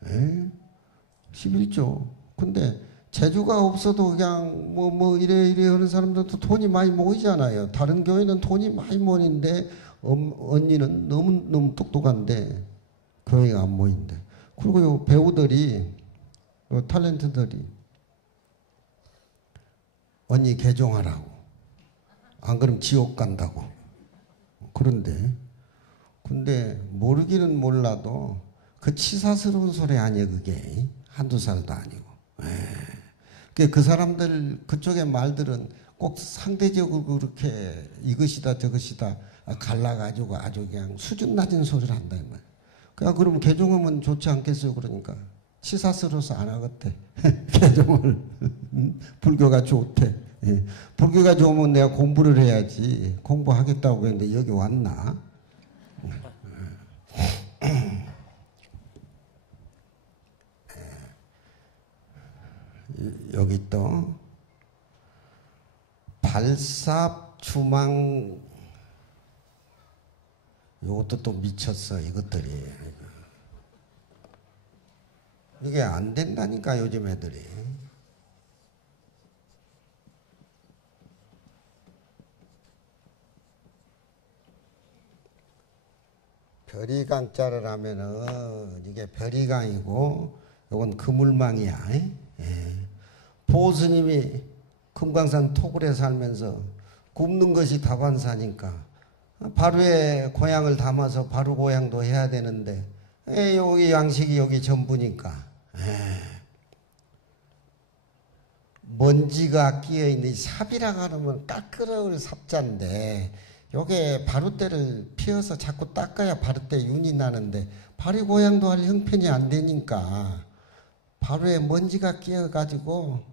에? 11조. 근데 재주가 없어도 그냥 이래 하는 사람들도 돈이 많이 모이잖아요. 다른 교회는 돈이 많이 모이는데 언니는 너무 똑똑한데 교회가 안 모인대. 그리고 요 배우들이 요 탤런트들이 언니 개종하라고. 안 그러면 지옥 간다고. 그런데 근데 모르기는 몰라도 그 치사스러운 소리 아니에요. 그게 한두 살도 아니고. 그 사람들 그쪽의 말들은 꼭 상대적으로 그렇게 이것이다 저것이다 갈라가지고 아주 그냥 수준 낮은 소리를 한다 이 말. 그러니까 그럼 개종하면 좋지 않겠어요? 그러니까 치사스러워서 안 하겠대. 개종을. 불교가 좋대. 불교가 좋으면 내가 공부를 해야지. 공부하겠다고 했는데 여기 왔나? 여기 또 발삽 주망 이것도 또 미쳤어. 이것들이 이게 안 된다니까 요즘 애들이. 별이강자를 하면은 이게 별이강이고 이건 그물망이야. 보스님이 금강산 토굴에 살면서 굽는 것이 다반사니까 바루에 고향을 담아서 바루 고향도 해야 되는데 여기 양식이 여기 전부니까 먼지가 끼어있는 삽이라고 하면 까끌어올 삽자인데 요게 바루대를 피워서 자꾸 닦아야 바루대 윤이 나는데 바루 고향도 할 형편이 안 되니까 바루에 먼지가 끼어가지고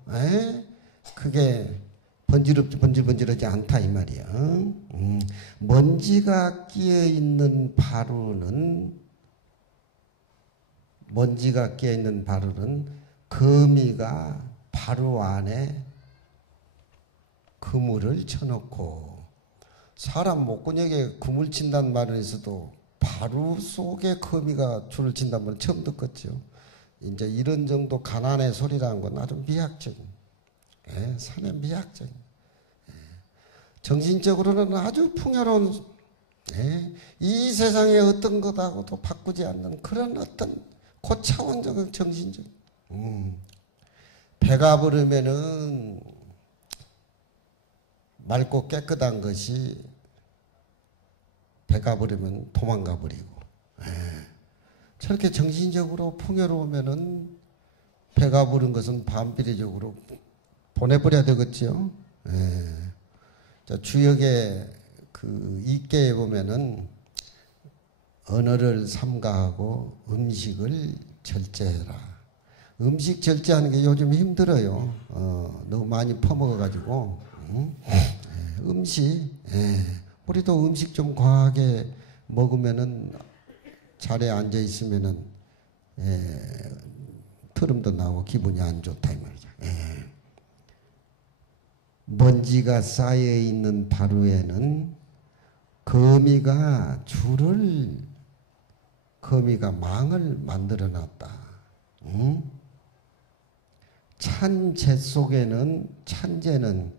그게 번질번질하지 않다 이 말이야. 먼지가 끼어있는 바루는 거미가 바루 안에 그물을 쳐놓고 사람 목구멍에 그물 친다는 말은 있어도 바루 속에 거미가 줄을 친다는 말은 처음 듣겠죠. 이제 이런 정도 가난의 소리라는 건 아주 미학적인, 산의 미학적인, 정신적으로는 아주 풍요로운, 이 세상의 어떤 것하고도 바꾸지 않는 그런 어떤 고차원적인 정신적. 배가 부르면은 맑고 깨끗한 것이 배가 부르면 도망가 버리고. 저렇게 정신적으로 풍요로우면은 배가 부른 것은 반비례적으로 보내버려야 되겠죠. 주역의 그 이계에 보면은 언어를 삼가하고 음식을 절제해라. 음식 절제하는 게 요즘 힘들어요. 너무 많이 퍼먹어가지고. 음식, 우리도 음식 좀 과하게 먹으면은 자리에 앉아 있으면은 트름도 나고 기분이 안 좋다 이 말이죠. 먼지가 쌓여 있는 바루에는 거미가 망을 만들어 놨다. 찬재 속에는 찬재는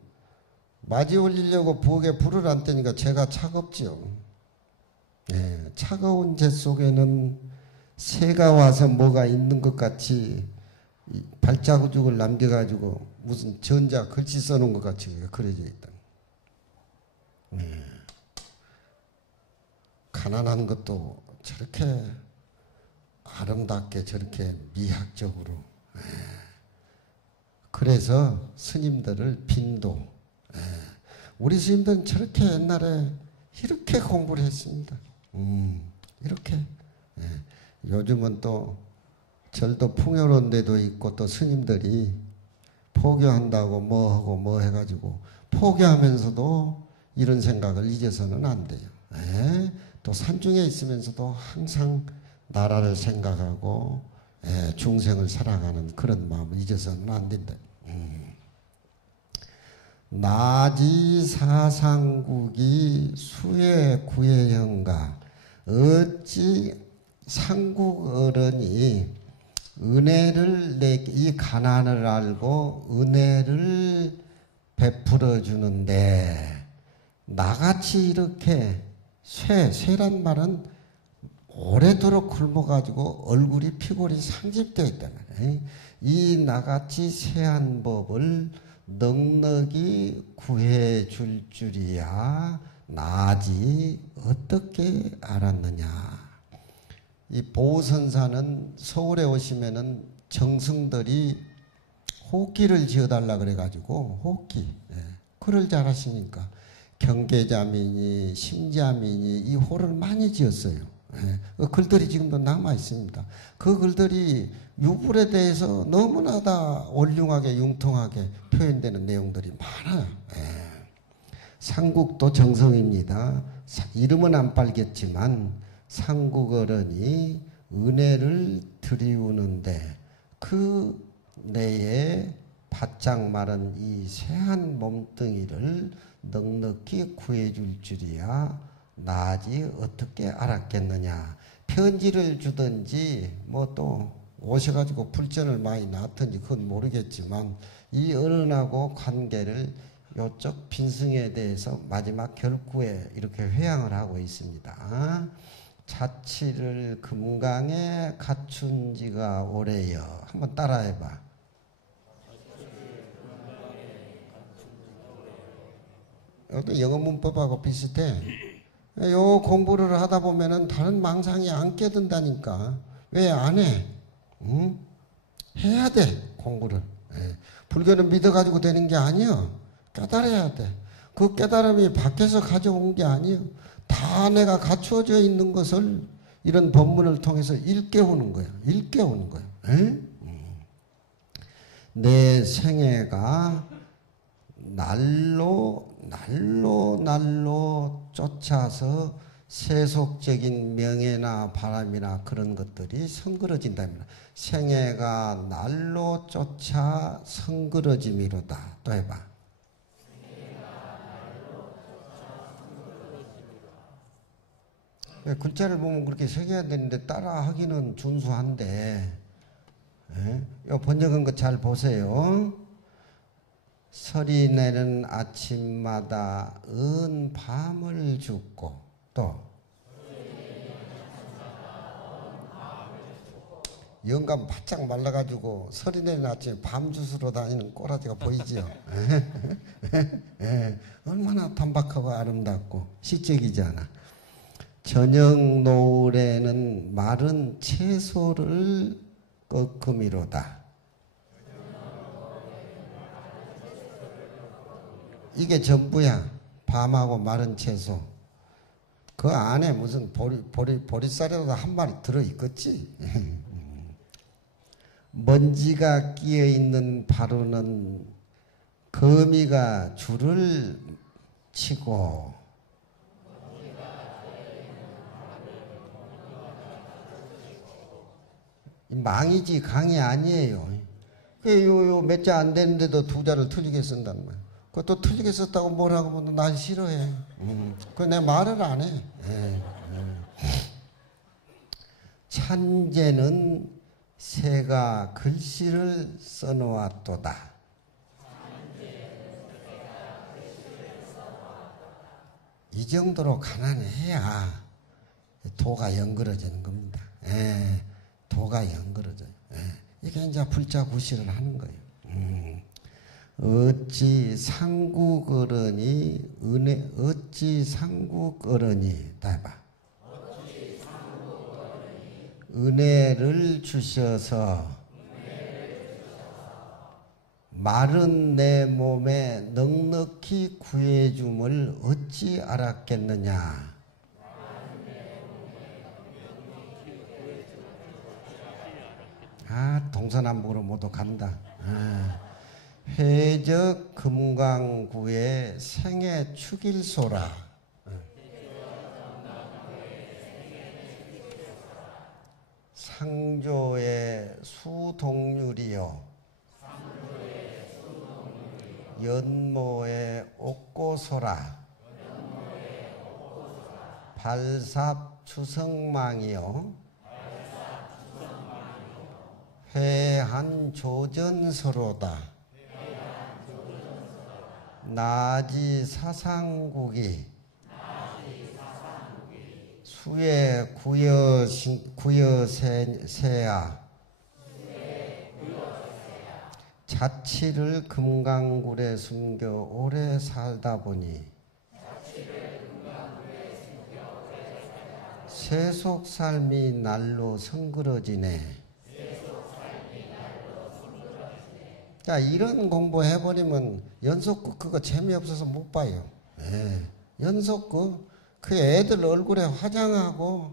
맞이 올리려고 부엌에 불을 안 떼니까 재가 차갑죠. 차가운 재 속에는 새가 와서 뭐가 있는 것 같이 발자국을 남겨가지고 무슨 전자 글씨 써놓은 것 같이 그려져 있다. 가난한 것도 저렇게 아름답게 저렇게 미학적으로. 그래서 스님들을 빈도. 우리 스님들은 저렇게 옛날에 이렇게 공부를 했습니다. 이렇게. 요즘은 또 절도 풍요로운 데도 있고 또 스님들이 포교한다고 뭐 하고 뭐 해가지고 포교하면서도 이런 생각을 잊어서는 안 돼요. 또 산중에 있으면서도 항상 나라를 생각하고 중생을 사랑하는 그런 마음을 잊어서는 안 된다. 나지 사상국이 수의 구애형가 어찌 상국 어른이 은혜를 이 가난을 알고 은혜를 베풀어 주는데 나같이 이렇게 쇠란 말은 오래도록 굶어가지고 얼굴이 피골이 상집되어 있단 말이에요. 이 나같이 쇠한 법을 넉넉히 구해 줄 줄이야 나지 어떻게 알았느냐. 이 보선사는 서울에 오시면은 정승들이 호기를 지어달라 그래가지고 호기 글을 잘하시니까 경계자민이 심자민이 이 호를 많이 지었어요. 그 글들이 지금도 남아 있습니다. 그 글들이 유불에 대해서 너무나 다 올륭하게 융통하게 표현되는 내용들이 많아요. 상국도 정성입니다. 이름은 안 빨겠지만 상국어른이 은혜를 드리우는데 그 내에 바짝 마른 이 새한 몸뚱이를 넉넉히 구해줄 줄이야 나지 어떻게 알았겠느냐. 편지를 주든지 뭐 또 오셔가지고 불전을 많이 놨든지 그건 모르겠지만 이 어른하고 관계를 요쪽 빈승에 대해서 마지막 결구에 이렇게 회양을 하고 있습니다. 자치를 금강에 갖춘 지가 오래여. 한번 따라해봐. 이것도 영어 문법하고 비슷해. 요 공부를 하다 보면은 다른 망상이 안 깨든다니까. 왜 안 해? 응? 해야 돼, 공부를. 불교는 믿어가지고 되는 게 아니야. 깨달아야 돼. 그 깨달음이 밖에서 가져온 게 아니에요. 다 내가 갖추어져 있는 것을 이런 법문을 통해서 일깨우는 거야. 일깨우는 거야. 내 생애가 날로 쫓아서 세속적인 명예나 바람이나 그런 것들이 성그러진답니다. 생애가 날로 쫓아 성그러짐이로다. 또 해봐. 글자를 보면 그렇게 새겨야 되는데 따라하기는 준수한데 이 번역한 거 잘 보세요. 설이 내는 아침마다 은 밤을 죽고 또 영감 바짝 말라가지고 설이 내는 아침에 밤 주스러 다니는 꼬라지가 보이지요. 얼마나 단박하고 아름답고 시적이잖아. 저녁 노을에는 마른 채소를 꺾음이로다. 이게 전부야. 밤하고 마른 채소. 그 안에 무슨 보리쌀이라도 한 마리 들어있겠지. 먼지가 끼어있는 바로는 거미가 줄을 치고 망이지 강이 아니에요. 요 몇 자 안 되는데도 두 자를 틀리게 쓴단 말이야. 그것도 틀리게 썼다고 뭐라고 하면 난 싫어해. 그 내 말을 안 해. 찬제는 새가 글씨를 써놓았도다. 이 정도로 가난해야 도가 연그러지는 겁니다. 도가 연그러져요. 이게 이제 불자구시를 하는 거예요. 어찌 상국어른이 어찌 상국어른이 다 해봐. 은혜를 주셔서 마른 내 몸에 넉넉히 구해줌을 어찌 알았겠느냐. 동서남북으로 모두 간다. 회적 금강구의 생애 축일소라. 상조의 수동률이요 연모의 옥고소라. 발삽 추성망이요 회한 조전서로다. 나지 사상국이 수의 구여세야 자치를 금강굴에 숨겨 오래 살다 보니 세속삶이 날로 성그러지네. 자, 이런 공부 해버리면 연속극 그거 재미없어서 못 봐요. 연속극 그 애들 얼굴에 화장하고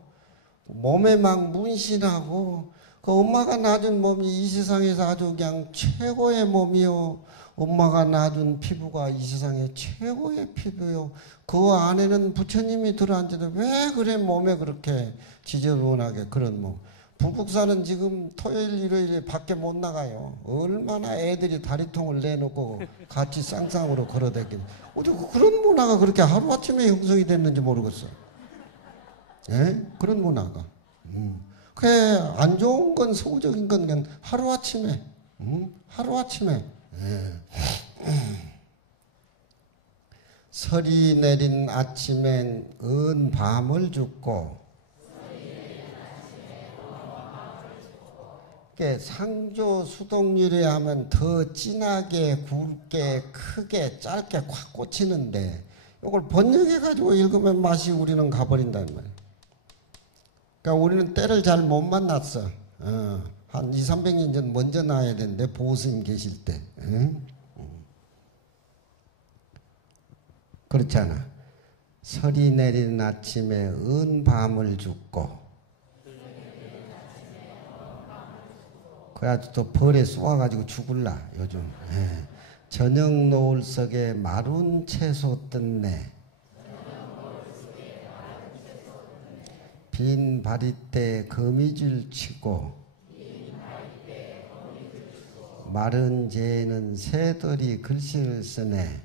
몸에 막 문신하고 그 엄마가 낳아준 몸이 이 세상에서 아주 그냥 최고의 몸이요. 엄마가 낳아준 피부가 이 세상에 최고의 피부요. 그 안에는 부처님이 들어앉아도 왜 그래 몸에 그렇게 지저분하게 그런 몸. 부북사는 지금 토요일 일요일에 밖에 못 나가요. 얼마나 애들이 다리통을 내놓고 같이 쌍쌍으로 걸어다니는. 어떻게 그런 문화가 그렇게 하루아침에 형성이 됐는지 모르겠어. 예? 그런 문화가. 그래, 안 좋은 건 소극적인 건 그냥 하루아침에. 하루아침에. 예. 설이 내린 아침엔 은 밤을 죽고 상조 수동률에 하면 더 진하게 굵게 크게 짧게 콱 꽂히는데 이걸 번역해 가지고 읽으면 맛이 우리는 가버린단 말이에요. 그러니까 우리는 때를 잘 못 만났어. 한 200~300년 전 먼저 나와야 되는데 보스님 계실 때. 그렇잖아. 설이 내리는 아침에 은 밤을 죽고 그래가지고 또 벌에 쏘아가지고 죽을라 요즘. 저녁 노을 속에 마른 채소 떴네. 빈 바리떼 거미줄 치고 마른 재에는 새들이 글씨를 쓰네.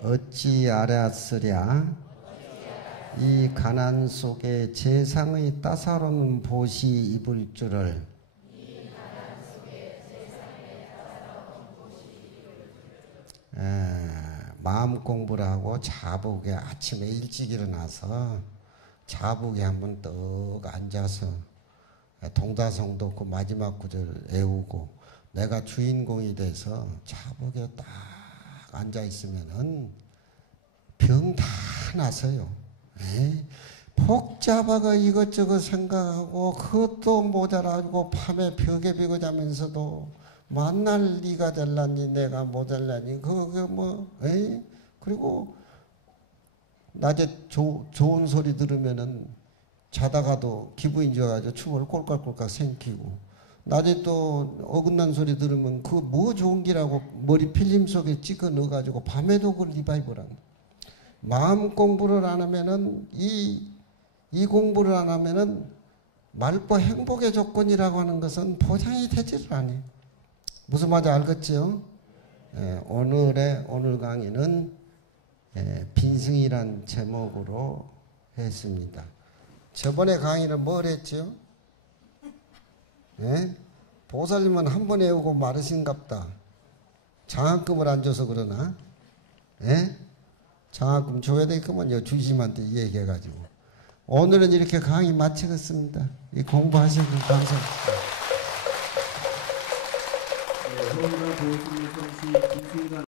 어찌 알았으랴. 이 가난 속에 세상의 따사로운 보시 입을 줄을. 마음 공부를 하고 자복에 아침에 일찍 일어나서 자복에 한번 떡 앉아서 동다성도 그 마지막 구절 외우고 내가 주인공이 돼서 자복에 딱 앉아 있으면은 병 다 나서요. 복잡하고 이것저것 생각하고 그것도 모자라고 밤에 벽에 비고 자면서도 만날 리가 될라니 내가 모자라니 그게 뭐 그리고 낮에 좋은 소리 들으면은 자다가도 기분이 좋아가지고 춤을 꼴깍꼴깍 생기고 낮에 또 어긋난 소리 들으면 그거 뭐 좋은 기라고 머리 필름 속에 찍어 넣어가지고 밤에도 그걸 리바이벌하는. 마음 공부를 안 하면은 이 공부를 안 하면은 말보 행복의 조건이라고 하는 것은 보장이 되지를 않아요. 무슨 말인지 알겠죠? 오늘 강의는 빈승이란 제목으로 했습니다. 저번에 강의는 뭘 했죠? 보살님은 한 번 외우고 마르신갑다. 장학금을 안 줘서 그러나? 장학금 줘야 되겠구먼요. 주심한테 얘기해가지고. 오늘은 이렇게 강의 마치겠습니다. 이 공부하셔서 감사합니다.